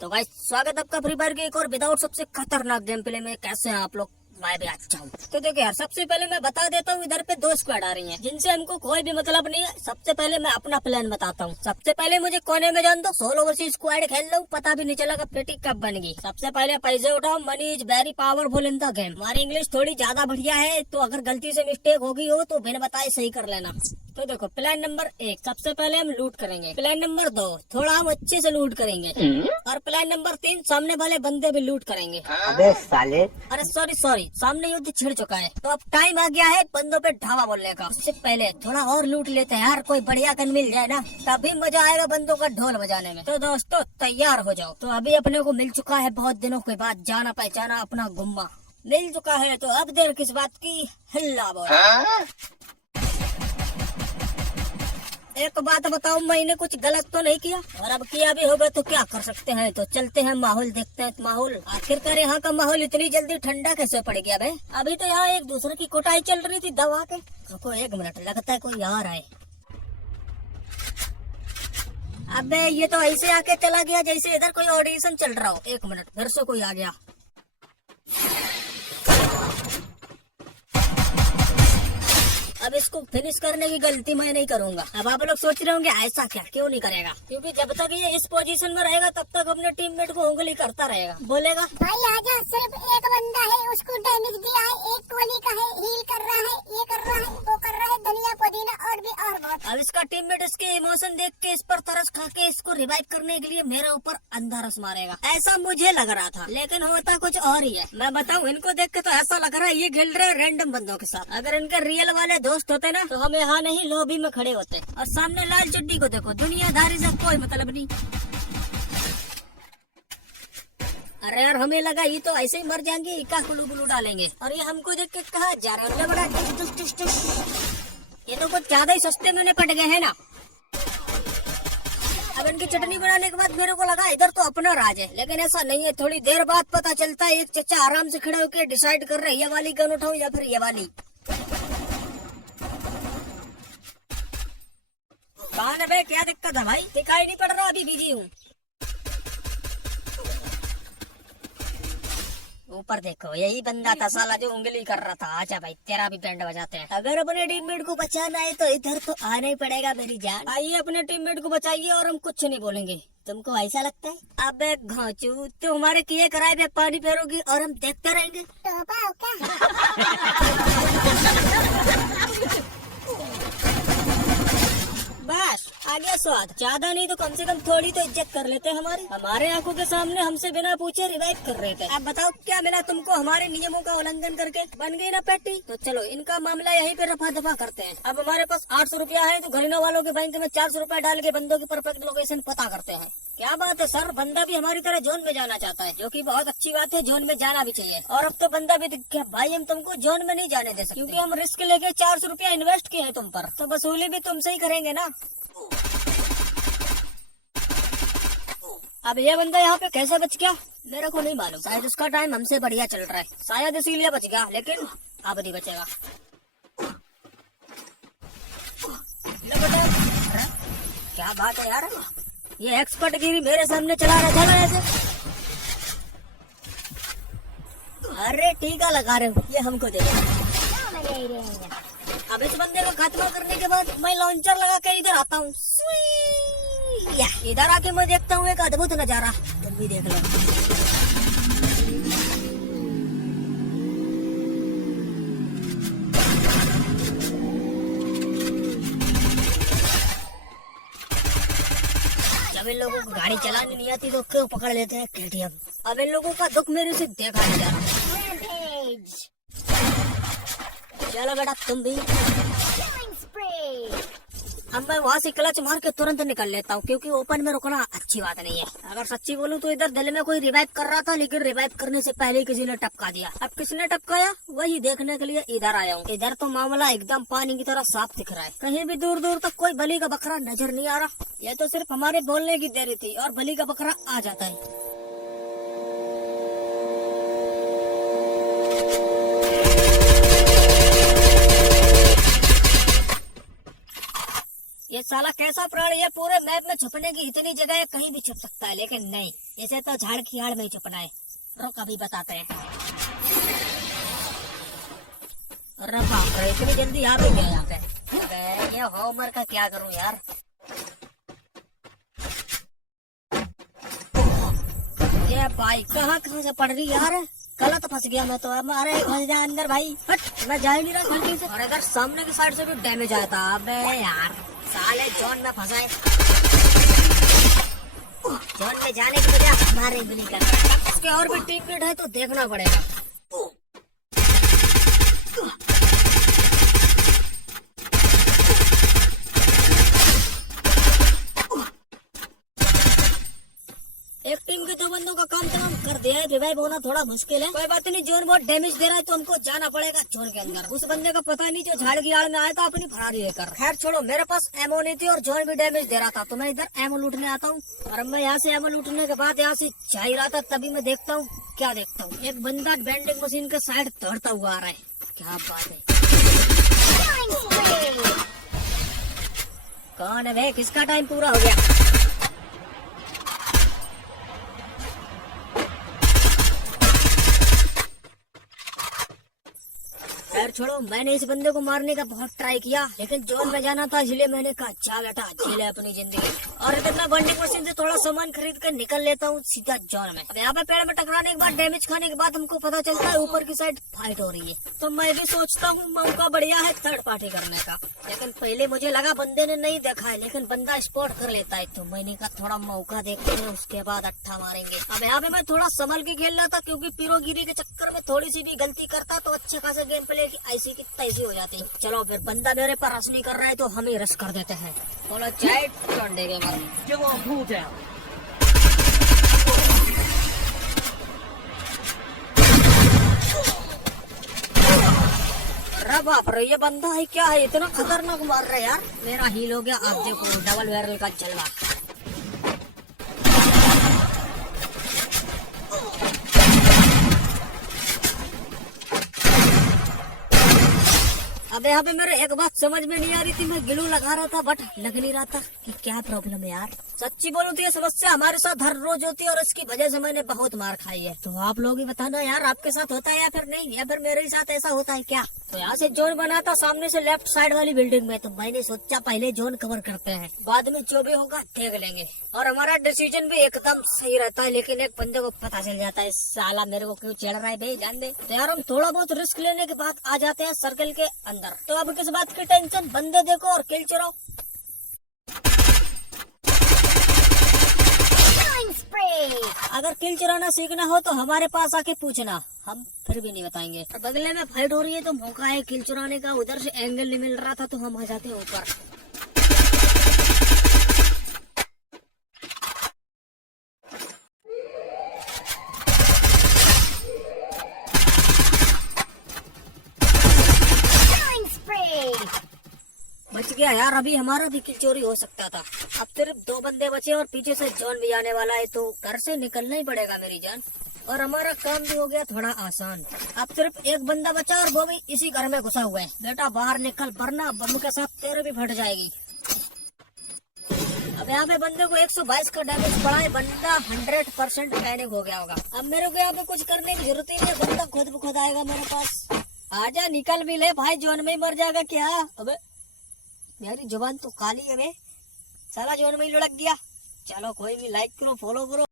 तो भाई स्वागत है आपका फ्री फायर के एक और विदाउट सबसे खतरनाक गेम प्ले में। कैसे हैं आप लोग? मैं भी अच्छा हूँ। तो देखिए यार, सबसे पहले मैं बता देता हूँ, इधर पे 2 स्क्वाड आ रही हैं जिनसे हमको कोई भी मतलब नहीं है। सबसे पहले मैं अपना प्लान बताता हूँ। सबसे पहले मुझे कोने में जान दो, सोलो वर्सेस स्क्वाड खेल लो, पता भी नहीं चला पेटी कब बन गई। सबसे पहले पैसे उठाओ, money is very powerful in the game. हमारी इंग्लिश थोड़ी ज्यादा बढ़िया है, तो अगर गलती से मिस्टेक होगी हो तो बिना बताए सही कर लेना। तो देखो, प्लान नंबर 1, सबसे पहले हम लूट करेंगे। प्लान नंबर 2, थोड़ा हम अच्छे से लूट करेंगे। और प्लान नंबर 3, सामने वाले बंदे भी लूट करेंगे। अबे साले, अरे सॉरी, सामने युद्ध छिड़ चुका है, तो अब टाइम आ गया है बंदों पे ढावा बोलने का। उससे पहले थोड़ा और लूट लेते हैं यार, कोई बढ़िया गन मिल जाए ना, तभी मजा आएगा बंदों का ढोल बजाने में। तो दोस्तों तैयार हो जाओ। तो अभी अपने को मिल चुका है बहुत दिनों के बाद जाना पहचाना अपना गुम्मा मिल चुका है, तो अब देर किस बात की, हल्ला बोल। एक बात बताओ, मैंने कुछ गलत तो नहीं किया? और अब किया भी होगा तो क्या कर सकते हैं। तो चलते हैं, माहौल देखते हैं। माहौल आखिरकार यहाँ का माहौल इतनी जल्दी ठंडा कैसे पड़ गया भाई? अभी तो यहाँ एक दूसरे की कुटाई चल रही थी दवा के। रुको 1 मिनट, लगता है कोई आ रहा है। अबे ये तो ऐसे आके चला गया जैसे इधर कोई ऑडिशन चल रहा हो। 1 मिनट, फिर से कोई आ गया। अब इसको फिनिश करने की गलती मैं नहीं करूंगा। अब आप लोग सोच रहे होंगे ऐसा क्या, क्यों नहीं करेगा? क्योंकि जब तक ये इस पोजीशन में रहेगा तब तक अपने टीममेट को उंगली करता रहेगा, बोलेगा भाई आजा, सिर्फ एक बंदा है, उसको डैमेज दिया है, एक गोली का है, हील कर रहा है, ये कर रहा है, वो कर रहा है, धनिया पुदीना और भी और बहुत। अब इसका टीममेट इसके इमोशन देख के इस पर तरस खा के इसको रिवाइव करने के लिए मेरे ऊपर अंधा रस मारेगा, ऐसा मुझे लग रहा था। लेकिन होता कुछ और ही है। मैं बताऊं, इनको देख के तो ऐसा लग रहा है ये खेल रहे रैंडम बंदों के साथ। अगर इनके रियल वाले दोस्त होते ना तो हम यहाँ नहीं लॉबी में खड़े होते। और सामने लाल चड्डी को देखो, दुनियादारी से कोई मतलब नहीं। अरे यार, हमें लगा ये तो ऐसे ही मर जाएंगे, इका कुलू कुलू डालेंगे। और ये हमको देख के कहा जा रहे हैं बड़ा ये तो कुछ ज्यादा ही सस्ते में पट गए हैं ना। अब इनकी चटनी बनाने के बाद मेरे को लगा इधर तो अपना राज है, लेकिन ऐसा नहीं है। थोड़ी देर बाद पता चलता है एक चचा आराम से खड़े होकर डिसाइड कर रहे हैं ये वाली गन उठाऊं या फिर ये वाली। कहाँ है बे, क्या दिक्कत है भाई? दिखाई नहीं पड़ रहा, अभी बिजी हूँ। ऊपर देखो, यही बंदा था साला जो उंगली कर रहा था। आजा भाई, तेरा भी बैंड बजाते हैं। अगर अपने टीममेट को बचाना है तो इधर तो आना ही पड़ेगा मेरी जान। आइए अपने टीममेट को बचाइए और हम कुछ नहीं बोलेंगे। तुमको ऐसा लगता है? अबे घोंचू, तो हमारे किए कराए पे पानी फेरोगी और हम देखते रहेंगे? टोपा हो क्या? बस आ गया स्वाद। ज्यादा नहीं तो कम से कम थोड़ी तो इज्जत कर लेते हमारी। हमारे आंखों के सामने हमसे बिना पूछे रिवाइव कर रहे थे। अब बताओ क्या मिला तुमको हमारे नियमों का उल्लंघन करके? बन गई ना पैटी? तो चलो इनका मामला यहीं पे रफा दफा करते हैं। अब हमारे पास 800 रुपया है, तो घरेना वालों के बैंक में 400 रुपया डाल के बंदों की परफेक्ट लोकेशन पता करते हैं। क्या बात है सर, बंदा भी हमारी तरह जोन में जाना चाहता है, जो कि बहुत अच्छी बात है। जोन में जाना भी चाहिए। और अब तो बंदा भी दिख गया। भाई हम तुमको जोन में नहीं जाने दे सकते, क्योंकि हम रिस्क लेके 400 रुपया इन्वेस्ट किए हैं तुम पर, तो वसूली भी तुमसे ही करेंगे ना। अब ये बंदा यहाँ पे कैसे बच गया मेरे को नहीं मालूम। शायद उसका टाइम हमसे बढ़िया चल रहा है, शायद इसीलिए बच गया, लेकिन अब नहीं बचेगा। लो बेटा। अरे क्या बात है यार, ये एक्सपर्ट गिरी मेरे सामने चला रहा था ना ऐसे। अरे टीका लगा रहे हो, ये हमको दे दो। अब इस बंदे को खात्मा करने के बाद मैं लॉन्चर लगा के इधर आता हूँ। इधर आके मैं देखता हूँ एक अद्भुत नजारा, तुम भी देख लो। जब इन लोगों को गाड़ी चलानी नहीं आती तो क्यों पकड़ लेते हैं केटीएम। अब इन लोगों का दुख मेरे से देखा नहीं जा रहा। चलो बेटा तुम भी। अब मैं वहाँ से क्लच मार के तुरंत निकल लेता हूँ, क्योंकि ओपन में रुकना अच्छी बात नहीं है। अगर सच्ची बोलूँ तो इधर दिल में कोई रिवाइव कर रहा था, लेकिन रिवाइव करने से पहले किसी ने टपका दिया। अब किसने टपकाया वही देखने के लिए इधर आया हूँ। इधर तो मामला एकदम पानी की तरह साफ दिख रहा है, कहीं भी दूर दूर तक कोई बलि का बकरा नजर नहीं आ रहा। यह तो सिर्फ हमारे बोलने की देरी थी और बलि का बकरा आ जाता है। ये साला कैसा प्राणी है, पूरे मैप में छुपने की इतनी जगह है, कहीं भी छुप सकता है, लेकिन नहीं, इसे तो झाड़ की आड़ में ही छुपना है। रुक अभी बताते हैं। अरे बाप रे, इतनी जल्दी आ भी गया यहाँ पे। अबे ये होमवर्क का क्या करूं यार। ये भाई कहाँ से पड़ रही यार, गलत फंस गया मैं तो। अब अरे घुस जा अंदर भाई, हट, मैं जा ही नहीं रहा गलती से। और अगर सामने की साइड से भी डैमेज आया था, अबे यार साले जोन में फंसाए। जोन में जाने की वजह हमारे बिली कर रहा है। इसके और भी टीममेट है तो देखना पड़ेगा। एक टीम के 2 बंदों का काम तमाम कर दिया है। रिवाइव होना थोड़ा मुश्किल है, कोई बात नहीं। जोन बहुत डैमेज दे रहा है तो हमको जाना पड़ेगा जोन के अंदर। उस बंदे का पता नहीं जो झाड़ की आड़ में आया था अपनी फरारी लेकर। खैर छोड़ो, मेरे पास एमओ नहीं थी और जोन भी डैमेज दे रहा था, तो मैं इधर एमओ लूटने आता हूँ। और मैं यहाँ से एमओ लूटने के बाद यहाँ से जा ही रहा था, तभी मैं देखता हूँ, क्या देखता हूँ, एक बंदा बेंडिंग मशीन के साइड दौड़ता हुआ आ रहा है। क्या बात है, कौन है भाई, किसका टाइम पूरा हो गया। खैर छोड़ो, मैंने इस बंदे को मारने का बहुत ट्राई किया, लेकिन जोन में जाना था, इसलिए मैंने कहा जा बेटा झेले अपनी जिंदगी। और इधर मैं बंडिंग मशीन से थोड़ा सामान खरीद कर निकल लेता हूँ सीधा जोन में। अब यहाँ पे पेड़ में टकराने के बाद, डैमेज खाने के बाद हमको पता चलता है ऊपर की साइड फाइट हो रही है। तो मैं भी सोचता हूँ मौका बढ़िया है थर्ड पार्टी करने का, लेकिन पहले मुझे लगा बंदे ने नहीं देखा है, लेकिन बंदा स्पॉट कर लेता है, तो मैंने कहा थोड़ा मौका देखते हैं, उसके बाद अट्ठा मारेंगे। अब यहाँ पे मैं थोड़ा संभल के खेल रहा था, क्योंकि पीरोगिरी के चक्कर में थोड़ी सी भी गलती करता तो अच्छे खासे गेम प्ले की ऐसी की तैसी हो जाती। चलो फिर बंदा मेरे पर रश नहीं कर रहा है तो हम ही रश कर देते हैं। बोलो चाहे टोंडे के मार। अरे बाप रे, ये बंदा है क्या है, इतना खतरनाक मार रहा है यार। मेरा हील हो गया, आप देखो डबल बैरल का चलवा। अब यहाँ पे मेरे एक बात समझ में नहीं आ रही थी, मैं ग्लू लगा रहा था बट लग नहीं रहा था कि क्या प्रॉब्लम है यार। सच्ची बोलूं तो ये समस्या हमारे साथ हर रोज होती है और इसकी वजह से मैंने बहुत मार खाई है। तो आप लोग ही बताना यार, आपके साथ होता है या फिर नहीं, या फिर मेरे ही साथ ऐसा होता है क्या। तो यहाँ से जोन बना था सामने से लेफ्ट साइड वाली बिल्डिंग में, तो मैंने सोचा पहले जोन कवर करते हैं, बाद में जो भी होगा देख लेंगे। और हमारा डिसीजन भी एकदम सही रहता है, लेकिन एक बंदे को पता चल जाता है साला मेरे को क्यों चढ़ रहा है भाई, जान दे। तो यार हम थोड़ा बहुत रिस्क लेने के बाद आ जाते हैं सर्कल के अंदर। तो अब किस बात की टेंशन, बंदे देखो और किल चुराओ। अगर किल चुराना सीखना हो तो हमारे पास आके पूछना, हम फिर भी नहीं बताएंगे। और बगले में फाइट हो रही है तो मौका है किल चुराने का, उधर से एंगल नहीं मिल रहा था तो हम आ जाते हैं ऊपर। बच गया यार, अभी हमारा भी किल चोरी हो सकता था। अब सिर्फ 2 बंदे बचे और पीछे से जॉन भी आने वाला है, तो घर से निकलना ही पड़ेगा मेरी जान। और हमारा काम भी हो गया थोड़ा आसान। अब सिर्फ एक बंदा बचा और वो भी इसी घर में घुसा हुआ है। बेटा बाहर निकल, वरना बम के साथ तेरे भी फट जाएगी। अब यहाँ पे बंदे को 122 का डैमेज पड़ा है, बंदा 100% पैनिक हो गया होगा। अब मेरे को यहाँ पे कुछ करने की जरूरत ही नहीं, बंदा खुद ब खुद आएगा मेरे पास। आजा निकल भी ले भाई, जोन में ही मर जाएगा क्या। अबे मेरी जुबान तो काली है बे, साला जोन में ही लुढ़क गया। चलो कोई भी, लाइक करो, फॉलो करो।